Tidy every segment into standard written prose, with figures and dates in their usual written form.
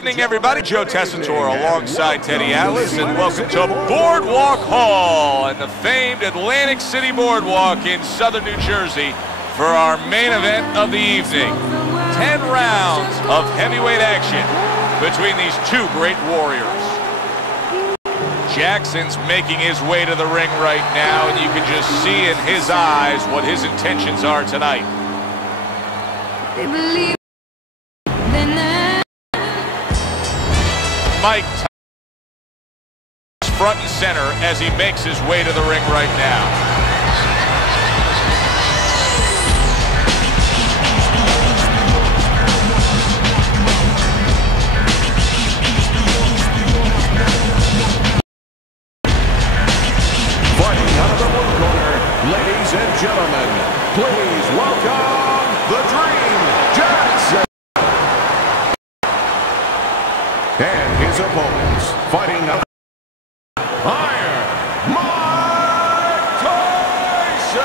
evening, everybody. Joe Tessitore alongside Teddy Atlas, and welcome to Boardwalk Hall and the famed Atlantic City Boardwalk in southern New Jersey for our main event of the evening. 10 rounds of heavyweight action between these two great warriors. Jackson's making his way to the ring right now, and you can just see in his eyes what his intentions are tonight. Mike Tyson front and center as he makes his way to the ring right now. Fighting out of the blue corner, ladies and gentlemen, please welcome the Dream, Jackson. And his opponents, fighting out Iron Mike Tyson.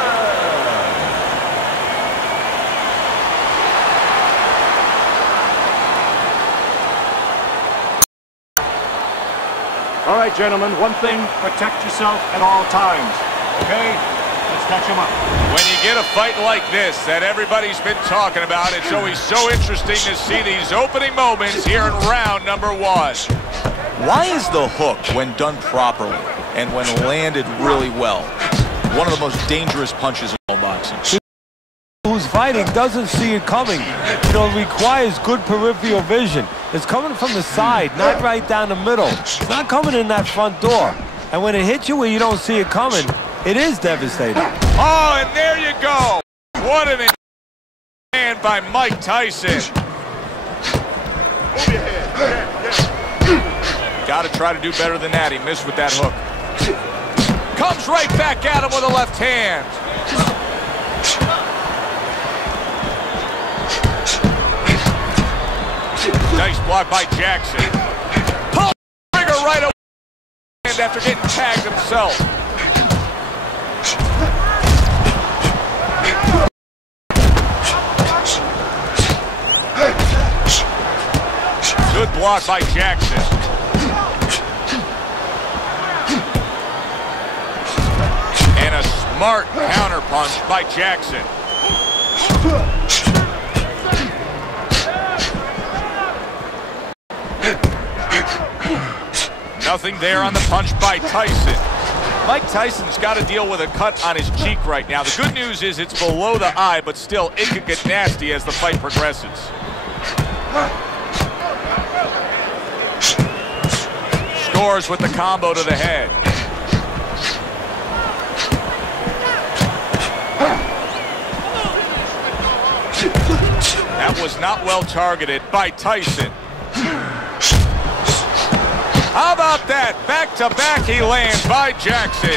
All right, gentlemen, one thing, protect yourself at all times, okay? Let's catch him up. When you get a fight like this that everybody's been talking about, it's always so interesting to see these opening moments here in round number one. Why is the hook, when done properly and when landed really well, one of the most dangerous punches in all boxing? Who's fighting doesn't see it coming. You know, it requires good peripheral vision. It's coming from the side, not right down the middle. It's not coming in that front door. And when it hits you where you don't see it coming, it is devastating. Oh, and there you go. What an hand by Mike Tyson. Move your head. Got to try to do better than that. He missed with that hook. Comes right back at him with a left hand. Nice block by Jackson. Pull the trigger right away after getting tagged himself. Good block by Jackson. And a smart counterpunch by Jackson. Nothing there on the punch by Tyson. Mike Tyson's got to deal with a cut on his cheek right now. The good news is it's below the eye, but still it could get nasty as the fight progresses. Scores with the combo to the head. That was not well targeted by Tyson. How about that? Back to back he lands by Jackson.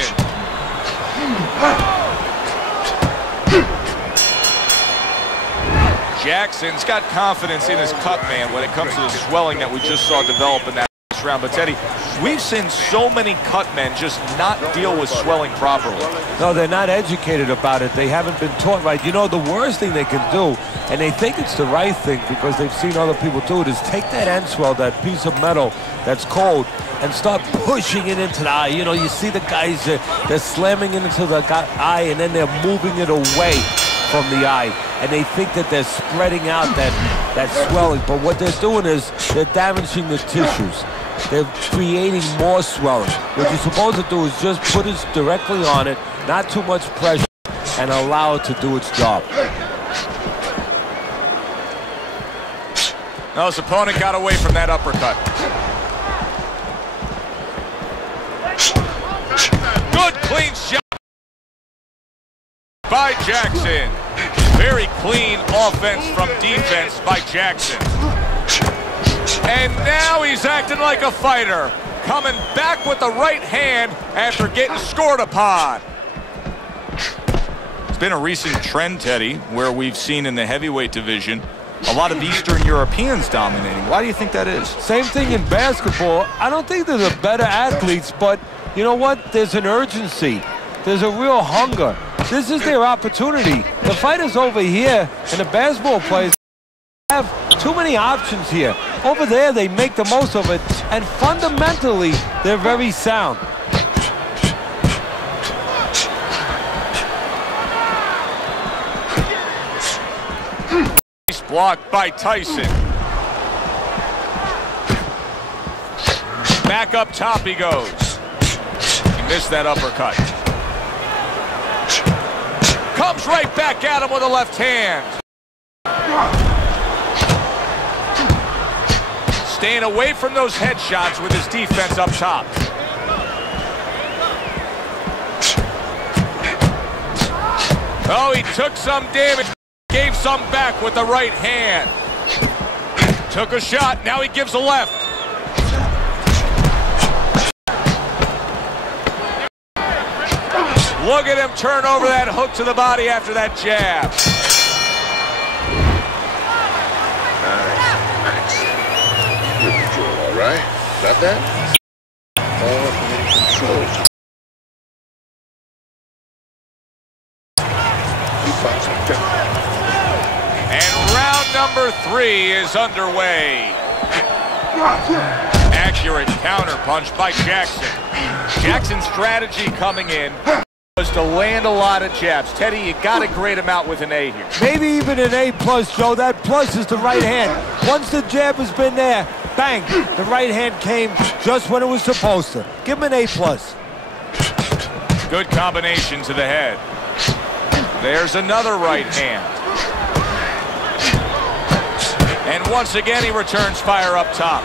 Jackson's got confidence in his cut, man, when it comes to the swelling that we just saw develop in that round. But Teddy, we've seen so many cut men just not deal with swelling properly. No, they're not educated about it. They haven't been taught right. You know, the worst thing they can do, and they think it's the right thing because they've seen other people do it, is take that end swell, that piece of metal that's cold, and start pushing it into the eye. You know, you see the guys, they're slamming it into the eye, and then they're moving it away from the eye, and they think that they're spreading out that swelling. But what they're doing is they're damaging the tissues. They're creating more swelling. What you're supposed to do is just put it directly on it, not too much pressure, and allow it to do its job. No, his opponent got away from that uppercut. Good clean shot by Jackson. Very clean offense from defense by Jackson. And now he's acting like a fighter, coming back with the right hand after getting scored upon. It's been a recent trend, Teddy, where we've seen in the heavyweight division a lot of Eastern Europeans dominating. Why do you think that is? Same thing in basketball. I don't think they're the better athletes, but you know what? There's an urgency. There's a real hunger. This is their opportunity. The fighters over here and the basketball players have too many options here. Over there, they make the most of it, and fundamentally, they're very sound. Blocked by Tyson. Back up top he goes. He missed that uppercut. Comes right back at him with a left hand. Staying away from those headshots with his defense up top. Oh, he took some damage. Gave some back with the right hand. Took a shot, now he gives a left. Look at him turn over that hook to the body after that jab. All right, got that? All control. And round number 3 is underway. Accurate counter punch by Jackson. Jackson's strategy coming in was to land a lot of jabs. Teddy, you got to grade him out with an A here. Maybe even an A+, Joe. That plus is the right hand. Once the jab has been there, bang, the right hand came just when it was supposed to. Give him an A+. Good combination to the head. There's another right hand. And once again, he returns fire up top.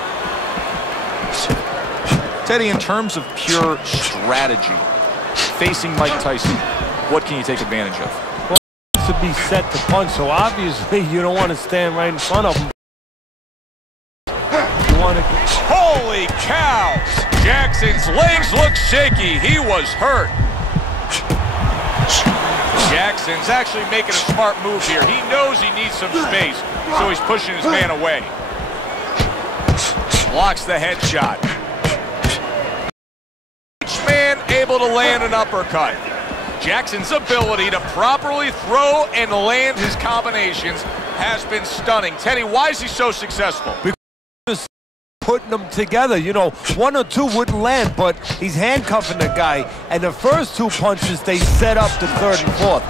Teddy, in terms of pure strategy, facing Mike Tyson, what can you take advantage of? Well, it's to be set to punch, so obviously you don't want to stand right in front of him. You want to... Holy cow! Jackson's legs look shaky. He was hurt. Jackson's actually making a smart move here. He knows he needs some space, so he's pushing his man away. Blocks the headshot. Each man able to land an uppercut. Jackson's ability to properly throw and land his combinations has been stunning. Teddy, why is he so successful? Because putting them together, you know, 1 or 2 wouldn't land, but he's handcuffing the guy, and the first 2 punches, they set up the 3rd and 4th.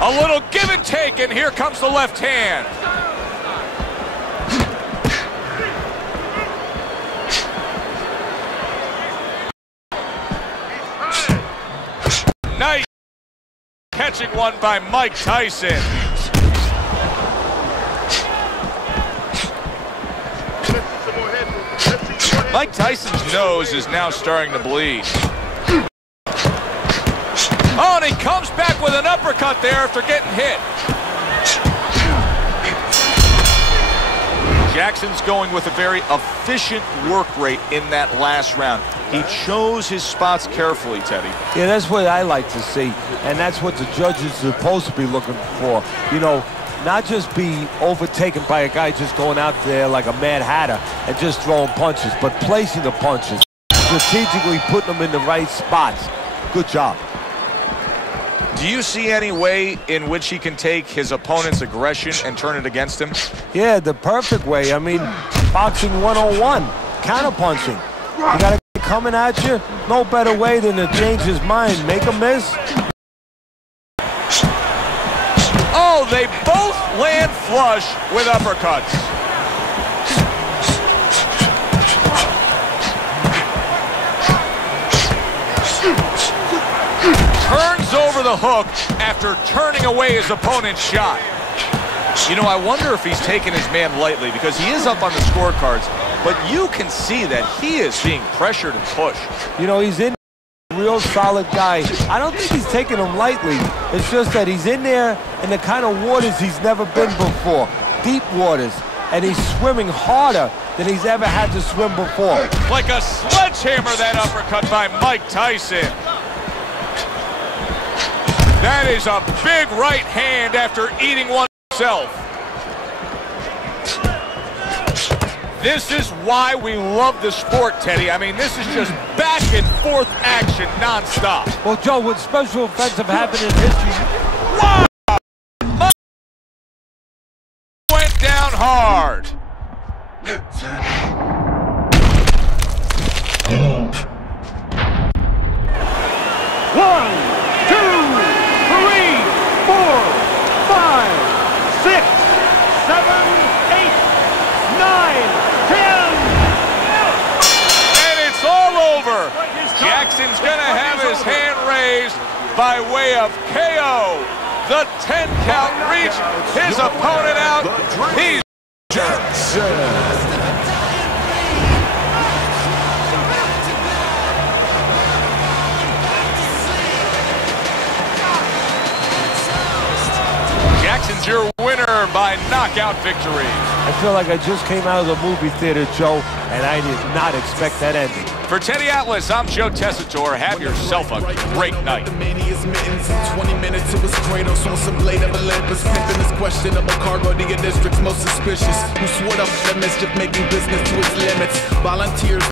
A little give and take, and here comes the left hand. Nice catching one by Mike Tyson. Mike Tyson's nose is now starting to bleed. Oh, and he comes back with an uppercut there after getting hit. Jackson's going with a very efficient work rate in that last round. He chose his spots carefully, Teddy. Yeah, that's what I like to see, and that's what the judges are supposed to be looking for. You know, not just be overtaken by a guy just going out there like a Mad Hatter and just throwing punches, but placing the punches, strategically putting them in the right spots. Good job. Do you see any way in which he can take his opponent's aggression and turn it against him? Yeah, the perfect way. I mean, boxing 101, counter-punching. You got a guy coming at you, no better way than to change his mind, make a miss. Oh, they both land flush with uppercuts. Turns over the hook after turning away his opponent's shot. You know, I wonder if he's taking his man lightly because he is up on the scorecards, but you can see that he is being pressured and pushed. You know, he's in a real solid guy. I don't think he's taking him lightly. It's just that he's in there in the kind of waters he's never been before, deep waters, and he's swimming harder than he's ever had to swim before. Like a sledgehammer, that uppercut by Mike Tyson. That is a big right hand after eating one himself. This is why we love the sport, Teddy. I mean, this is just back and forth action nonstop. Well, Joe, with special events have happened in history. Wow! Went down hard. hard. 1, 2, 3, 4, 5, 6, 7, 8, 9, 10. And it's all over. Jackson's going to have his hand raised by way of KO. The 10 count reached his opponent out. He's Jackson. Jackson's your winner by knockout victory. I feel like I just came out of the movie theater, Joe, and I did not expect that ending. For Teddy Atlas, I'm Joe Tessitore. Have yourself a great night. The mania's mittens in 20 minutes it was Kratos on some blade of Olympus. Pimping this questionable cargo to your district's most suspicious. Who swore up the mischief, making business to its limits. Volunteers